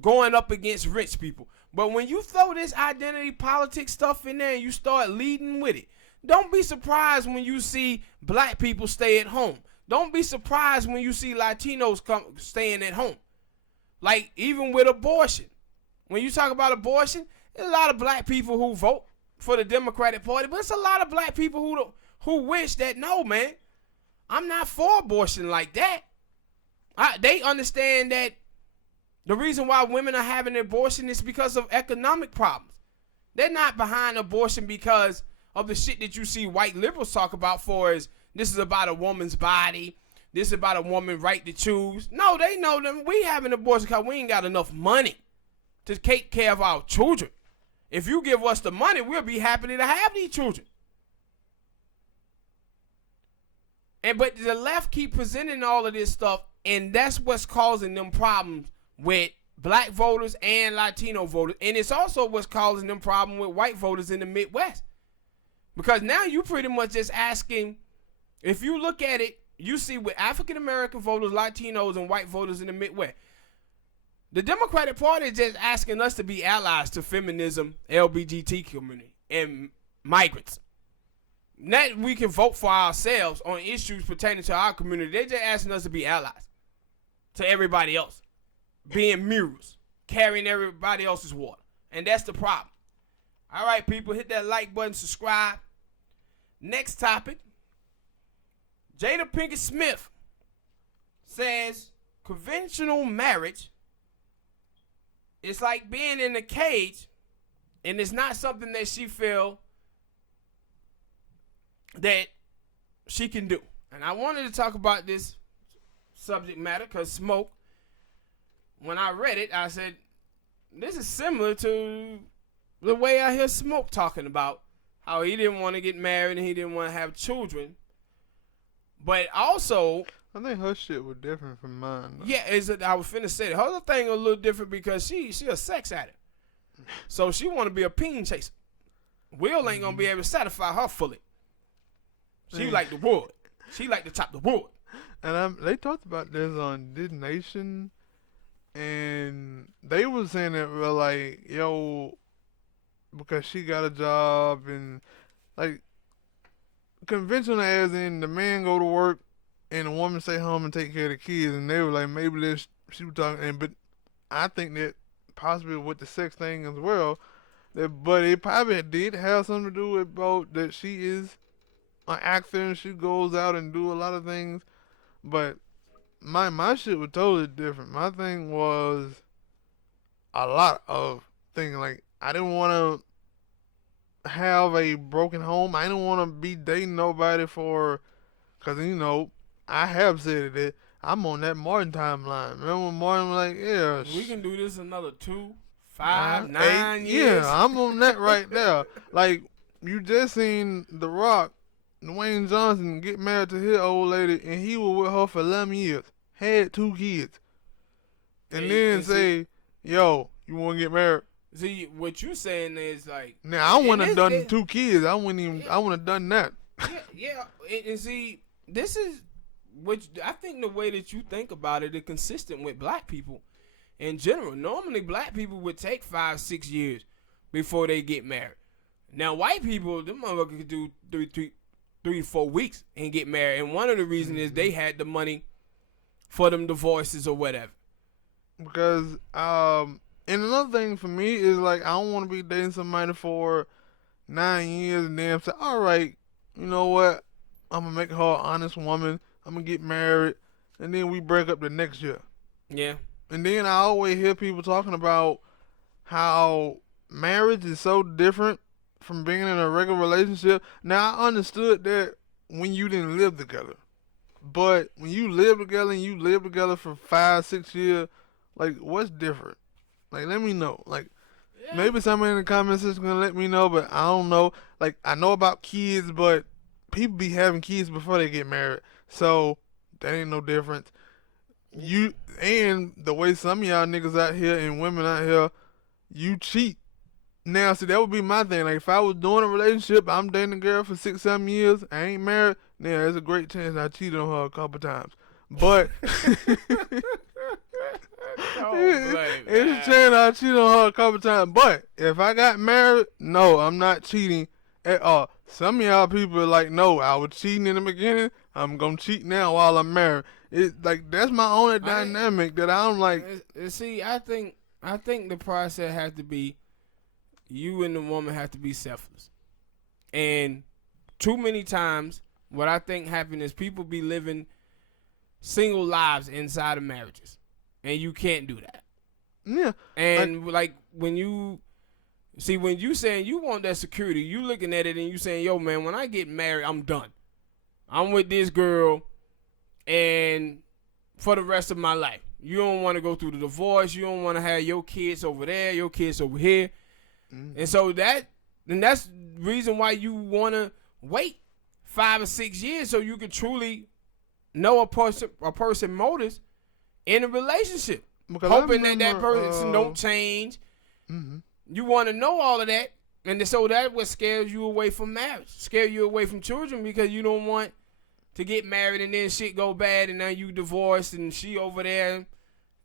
going up against rich people. But when you throw this identity politics stuff in there and you start leading with it, don't be surprised when you see black people stay at home. Don't be surprised when you see Latinos staying at home. Like even with abortion. when you talk about abortion, there's a lot of black people who vote for the Democratic Party, but it's a lot of black people who wish that, no, man, I'm not for abortion like that. They understand that the reason why women are having an abortion is because of economic problems. They're not behind abortion because of the shit that you see white liberals talk about for as this is about a woman's body. This is about a woman's right to choose. No, they know that we have an abortion because we ain't got enough money to take care of our children. If you give us the money, we'll be happy to have these children. But the left keep presenting all of this stuff, and that's what's causing them problems with black voters and Latino voters. And it's also what's causing them problems with white voters in the Midwest. Because now you pretty much just asking, if you look at it, you see with African American voters, Latinos, and white voters in the Midwest, the Democratic Party is just asking us to be allies to feminism, LGBT community, and migrants. Not we can vote for ourselves on issues pertaining to our community. They're just asking us to be allies to everybody else, being mirrors, carrying everybody else's water. And that's the problem. All right, people, hit that like button, subscribe. Next topic. Jada Pinkett Smith says conventional marriage is like being in a cage, and it's not something that she feel that she can do. And I wanted to talk about this subject matter because Smoke, when I read it, I said, this is similar to the way I hear Smoke talking about how he didn't want to get married and he didn't want to have children. But also, I think her shit was different from mine, though. Yeah, I was finna say that. Her thing a little different because she a sex addict. So she want to be a peen chaser. Will ain't gonna be able to satisfy her fully. She like the wood. She like to chop the wood. And they talked about this on This Nation, and they was saying that we're like, yo, because she got a job and like conventional as in the man go to work and the woman stay home and take care of the kids, and they were like maybe this she was talking, but I think that possibly with the sex thing as well, but it probably did have something to do with both that she is an actor and she goes out and do a lot of things, but my shit was totally different. My thing was a lot of things. Like I didn't want to have a broken home. I didn't want to be dating nobody because I have said that I'm on that Martin timeline. Remember when Martin was like, yeah, we can do this another 2, 5, 9 years. Yeah, I'm on that right there. Like you just seen The Rock, Dwayne Johnson, get married to his old lady, and he was with her for 11 years, had 2 kids, and then say, yo, you want to get married? See, what you saying is like, now I wouldn't have done 2 kids. I wouldn't have done that. Yeah. And see, this is what I think the way that you think about it is consistent with black people in general. Normally, black people would take 5, 6 years before they get married. Now, white people, them motherfuckers could do 3 to 4 weeks and get married. And one of the reasons is they had the money for them divorces or whatever. Because, and another thing for me is like, I don't want to be dating somebody for 9 years and then say, all right, you know what? I'm going to make her an honest woman. I'm going to get married. And then we break up the next year. Yeah. And then I always hear people talking about how marriage is so different from being in a regular relationship. Now, I understood that when you didn't live together. But when you live together and you live together for 5, 6 years, like, what's different? Like, let me know. Like, maybe somebody in the comments is going to let me know, but I don't know. Like, I know about kids, but people be having kids before they get married. So, that ain't no difference. And the way some of y'all niggas out here and women out here, you cheat. Now, see, that would be my thing. Like, if I was doing a relationship, I'm dating a girl for 6, 7 years, I ain't married, then there's a great chance I cheated on her a couple times. But it's a chance I cheated on her a couple times. But if I got married, no, I'm not cheating at all. Some of y'all people are like, no, I was cheating in the beginning, I'm going to cheat now while I'm married. It's like, that's my only dynamic that I'm like. See, I think I think the process has to be you and the woman have to be selfless. And too many times, what I think happens is people be living single lives inside of marriages, and you can't do that. Yeah. And like when you saying you want that security, you looking at it and you saying, yo, man, when I get married, I'm done. I'm with this girl, and for the rest of my life. You don't want to go through the divorce. You don't want to have your kids over there, your kids over here. Mm-hmm. And so that's the reason why you want to wait 5 or 6 years so you can truly know a person motives in a relationship. Because hoping that person don't change. Mm-hmm. You want to know all of that. And so that's what scares you away from marriage. Scare you away from children because you don't want to get married and then shit go bad and now you divorced and she over there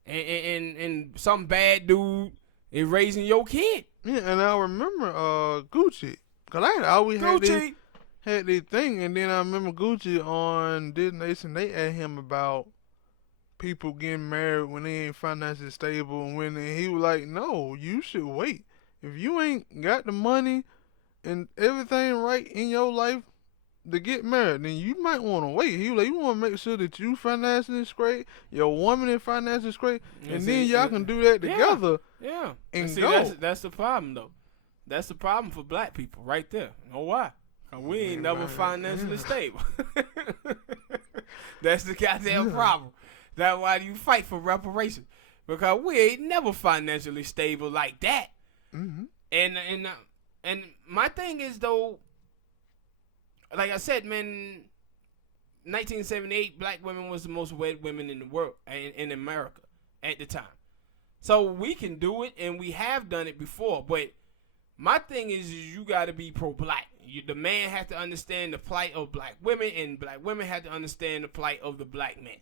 and some bad dude is raising your kid. Yeah, and I remember Gucci. Because I always had this thing. And then I remember Gucci on Disney Nation, they asked him about people getting married when they ain't financially stable. And he was like, no, you should wait. If you ain't got the money and everything right in your life to get married, then you might want to wait. He was like, you want to make sure that you financially straight, your woman is financially straight, and then y'all can do that together. Yeah. And see, go. That's the problem, though. That's the problem for black people right there. You know why? Because we ain't never financially stable. That's the goddamn problem. That's why you fight for reparations. Because we ain't never financially stable like that. Mm-hmm. And my thing is, though, like I said, man, 1978, black women was the most wed women in the world, in America at the time. So we can do it, and we have done it before. But my thing is you got to be pro-black. The man has to understand the plight of black women, and black women have to understand the plight of the black man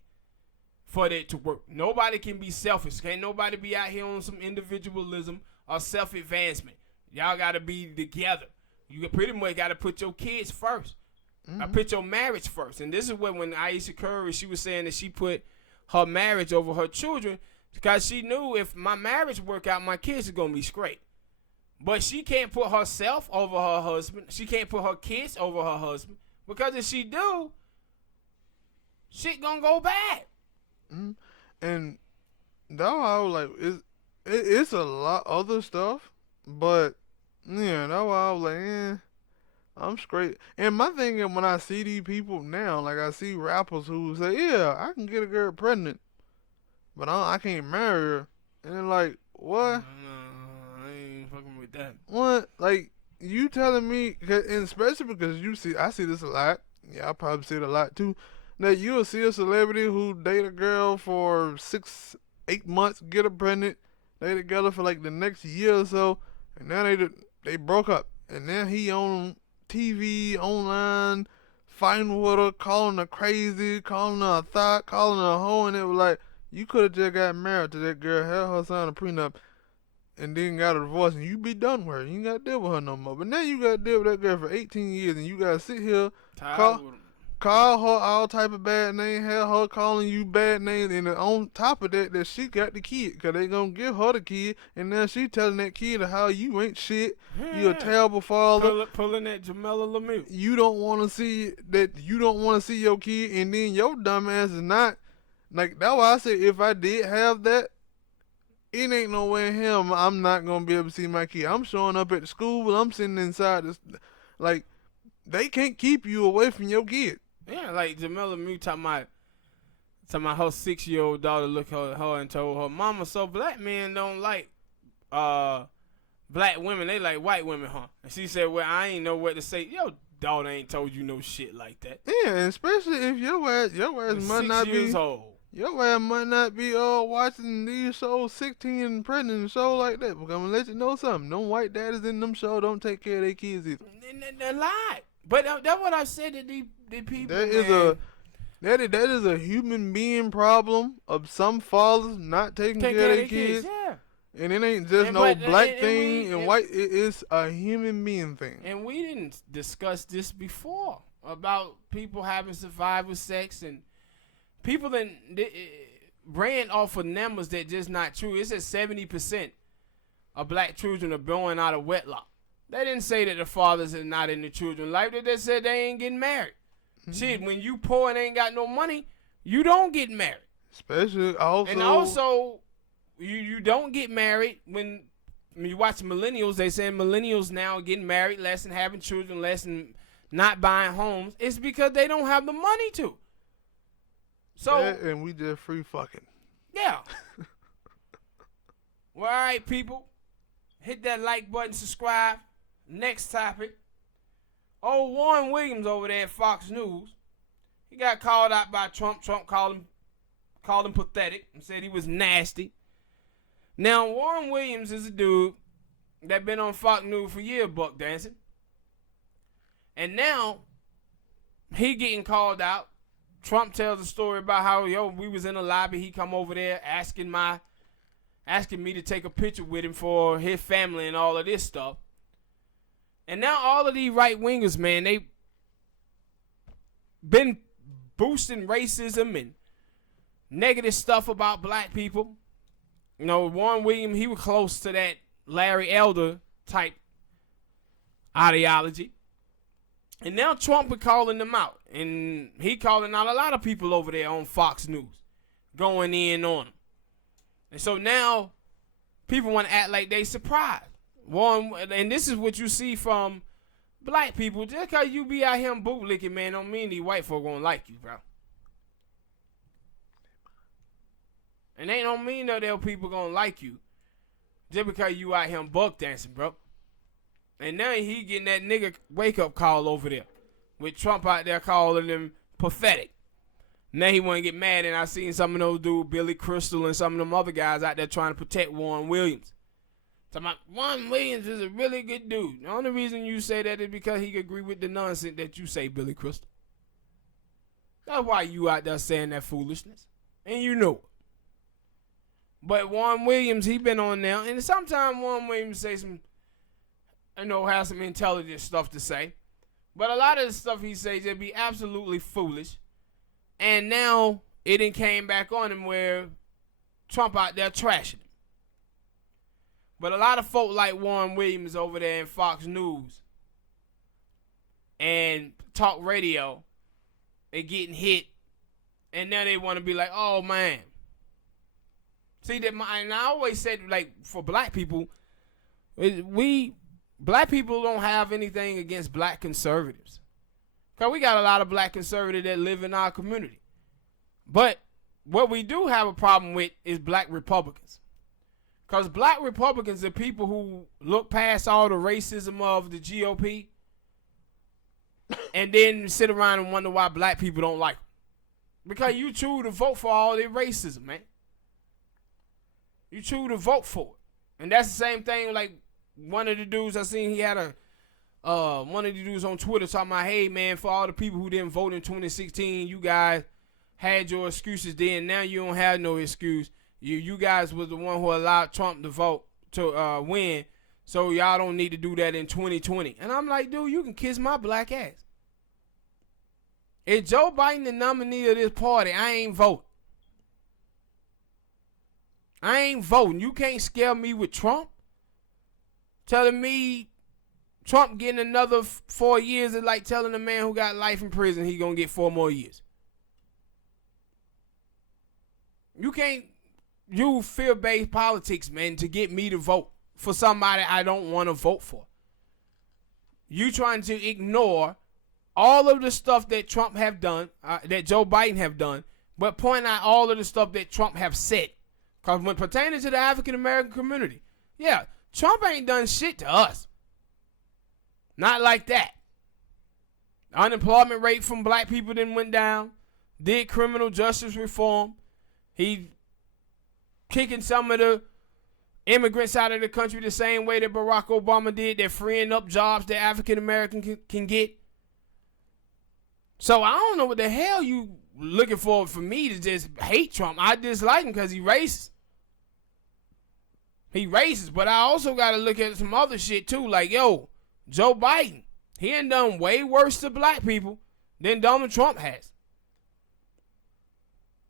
for that to work. Nobody can be selfish. Can't nobody be out here on some individualism or self-advancement. Y'all got to be together. You pretty much got to put your kids first. Mm-hmm. I put your marriage first. And this is what when Aisha Curry, she was saying that she put her marriage over her children because she knew if my marriage work out, my kids are going to be straight. But she can't put herself over her husband. She can't put her kids over her husband. Because if she do, shit going to go bad. Mm-hmm. And that I was like, it's a lot other stuff. But, yeah, that's why I was like, I'm straight. And my thing is when I see these people now, like I see rappers who say, yeah, I can get a girl pregnant, but I can't marry her. And they're like, what? No, I ain't fucking with that. What? Like, you telling me, and especially because I see this a lot. Yeah, I probably see it a lot too. That you'll see a celebrity who date a girl for 6-8 months, get her pregnant, they together for like the next year or so, and now they broke up. And now he on TV, online, fighting with her, calling her crazy, calling her a thought, calling her a hoe, and it was like, you could have just got married to that girl, had her sign a prenup, and then got a divorce, and you be done with her. You ain't got to deal with her no more. But now you got to deal with that girl for 18 years, and you got to sit here, call her all type of bad names, have her calling you bad names, and on top of that she got the kid, because they going to give her the kid, and now she telling that kid how you ain't shit, you a terrible father. Pulling that Jamela Lemieux. You don't want to see that, you don't want to see your kid, and then your dumb ass is not, like, that's why I said if I did have that, it ain't no way in hell I'm not going to be able to see my kid. I'm showing up at the school, but I'm sitting inside this, like, they can't keep you away from your kid. Yeah, like Jamela Lemieux talking about her 6-year-old daughter looked at her and told her, mama, so black men don't like black women, they like white women, huh? And she said, well, I ain't know what to say. Your daughter ain't told you no shit like that. Yeah, especially if your ass might not be 6 years old. Your ass might not be watching these shows 16 and pregnant and shows like that. Because I'm gonna let you know something. Them white daddies in them shows don't take care of their kids either. They lie. But that's what I said to the people. That is a human being problem of some fathers not taking care of their kids. Yeah. And it ain't just black thing and white. It is a human being thing. And we didn't discuss this before about people having survivor sex and people ran off of numbers that just not true. It says 70% of black children are born out of wedlock. They didn't say that the fathers are not in the children's life. They just said they ain't getting married. Shit, when you poor and ain't got no money, you don't get married. Especially also. And also, you don't get married when you watch millennials. They saying millennials now are getting married less and having children less and not buying homes. It's because they don't have the money to. So and we just free fucking. Yeah. Well, all right, people. Hit that like button, subscribe. Next topic. Old Warren Williams over there at Fox News. He got called out by Trump. Trump called him pathetic and said he was nasty. Now, Warren Williams is a dude that been on Fox News for years, buck dancing. And now, he getting called out. Trump tells a story about how, we was in a lobby. He come over there asking me to take a picture with him for his family and all of this stuff. And now all of these right-wingers, man, they been boosting racism and negative stuff about black people. You know, Warren Williams, he was close to that Larry Elder type ideology. And now Trump is calling them out. And he calling out a lot of people over there on Fox News, going in on them. And so now people want to act like they surprised. And this is what you see from black people. Just because you be out here bootlicking, man, don't mean these white folk gonna like you, bro. And they don't mean that those people gonna like you just because you out here buck dancing, bro. And now he getting that nigga wake-up call over there with Trump out there calling him pathetic. Now he want to get mad, and I seen some of those dudes, Billy Crystal and some of them other guys out there trying to protect Warren Williams. Talking about Warren Williams is a really good dude. The only reason you say that is because he agree with the nonsense that you say, Billy Crystal. That's why you out there saying that foolishness. And you know it. But Warren Williams, he been on there, and sometimes Warren Williams say some, has some intelligent stuff to say. But a lot of the stuff he says just be absolutely foolish. And now it done came back on him where Trump out there trashing him. But a lot of folk like Warren Williams over there in Fox News and talk radio, they getting hit. And now they want to be like, oh, man. See, and I always said, like, for black people, black people don't have anything against black conservatives. Because we got a lot of black conservatives that live in our community. But what we do have a problem with is black Republicans. Because black Republicans are people who look past all the racism of the GOP and then sit around and wonder why black people don't like them. Because you choose to vote for all their racism, man. You choose to vote for it. And that's the same thing like one of the dudes I seen, he had one of the dudes on Twitter talking about, hey, man, for all the people who didn't vote in 2016, you guys had your excuses then. Now you don't have no excuse. You guys was the one who allowed Trump to vote to win, so y'all don't need to do that in 2020. And I'm like, dude, you can kiss my black ass. If Joe Biden the nominee of this party, I ain't voting. I ain't voting. You can't scare me with Trump. Telling me Trump getting another 4 years is like telling a man who got life in prison he gonna get 4 more years. You can't use fear-based politics, man, to get me to vote for somebody I don't want to vote for. You trying to ignore all of the stuff that Trump have done, that Joe Biden have done, but point out all of the stuff that Trump have said. Because when pertaining to the African-American community, yeah, Trump ain't done shit to us. Not like that. The unemployment rate from black people then went down. Did criminal justice reform. He kicking some of the immigrants out of the country the same way that Barack Obama did. They're freeing up jobs that African-American can get. So I don't know what the hell you looking for me to just hate Trump. I dislike him because he racist. He racist, but I also got to look at some other shit too. Like, yo, Joe Biden, he ain't done way worse to black people than Donald Trump has.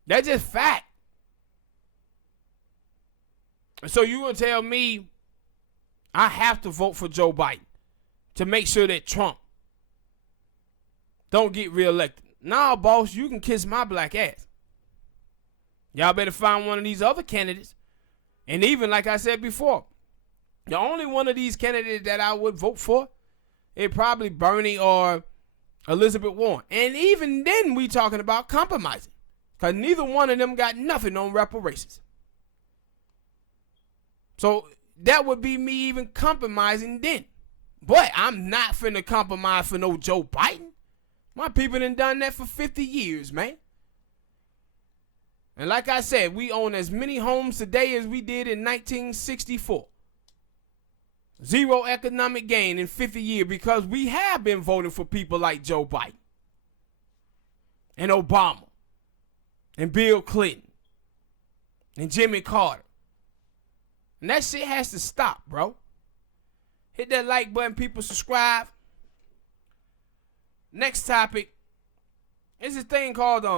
That's just fact. So you gonna tell me I have to vote for Joe Biden to make sure that Trump don't get reelected? Nah, boss, you can kiss my black ass. Y'all better find one of these other candidates. And even like I said before, the only one of these candidates that I would vote for is probably Bernie or Elizabeth Warren. And even then we talking about compromising, because neither one of them got nothing on reparations. So that would be me even compromising then. But I'm not finna compromise for no Joe Biden. My people done that for 50 years, man. And like I said, we own as many homes today as we did in 1964. Zero economic gain in 50 years because we have been voting for people like Joe Biden and Obama and Bill Clinton and Jimmy Carter. And that shit has to stop, bro. Hit that like button, people. Subscribe. Next topic is this thing called the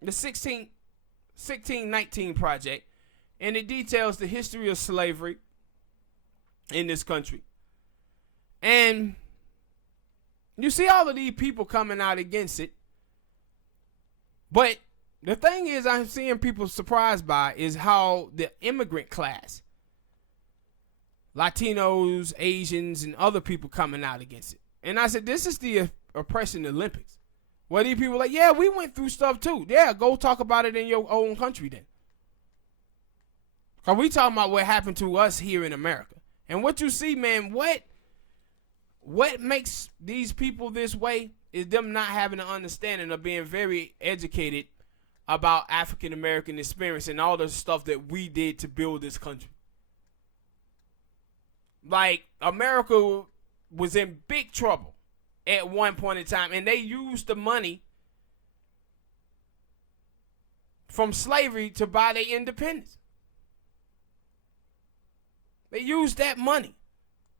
1619 Project, and it details the history of slavery in this country. And you see all of these people coming out against it. But the thing is, I'm seeing people surprised by is how the immigrant class, Latinos, Asians, and other people coming out against it. And I said, this is the oppression Olympics. Where these people are like, yeah, we went through stuff too. Yeah, go talk about it in your own country then. Because we talking about what happened to us here in America. And what you see, man, what makes these people this way is them not having an understanding of being very educated about African American experience and all the stuff that we did to build this country. Like, America was in big trouble at one point in time, and they used the money from slavery to buy their independence. They used that money.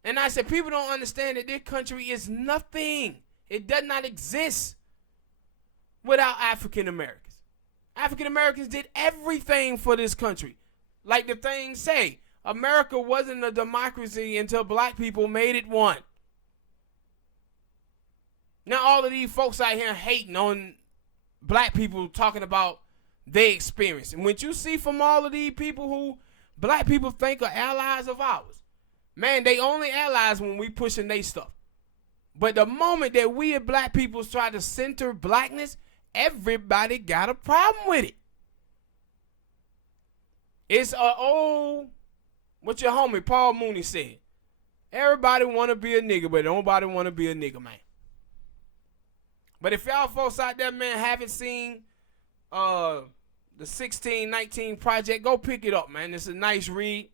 And I said, people don't understand that this country is nothing. It does not exist without African Americans. African Americans did everything for this country. Like the thing say, America wasn't a democracy until black people made it one. Now all of these folks out here hating on black people talking about their experience. And what you see from all of these people who black people think are allies of ours, man, they only allies when we pushing their stuff. But the moment that we as black people try to center blackness, everybody got a problem with it. It's what your homie Paul Mooney said. Everybody want to be a nigga, but nobody want to be a nigga, man. But if y'all folks out there, man, haven't seen the 1619 Project, go pick it up, man. It's a nice read.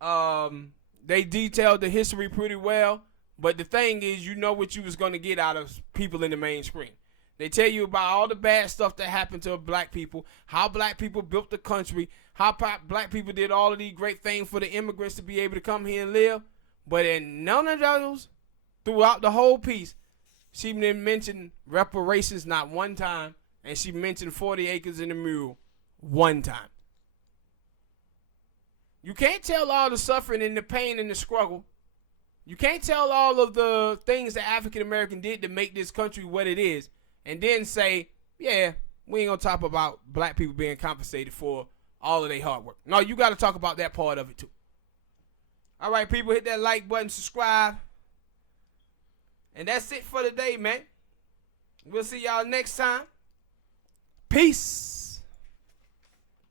They detailed the history pretty well. But the thing is, you know what you was going to get out of people in the mainstream. They tell you about all the bad stuff that happened to black people, how black people built the country, how black people did all of these great things for the immigrants to be able to come here and live. But in none of those, throughout the whole piece, she didn't mention reparations not one time, and she mentioned 40 acres in the mule one time. You can't tell all the suffering and the pain and the struggle. You can't tell all of the things that African American did to make this country what it is, and then say, yeah, we ain't gonna talk about black people being compensated for all of their hard work. No, you got to talk about that part of it too. All right, people, hit that like button, subscribe. And that's it for today, man. We'll see y'all next time. Peace.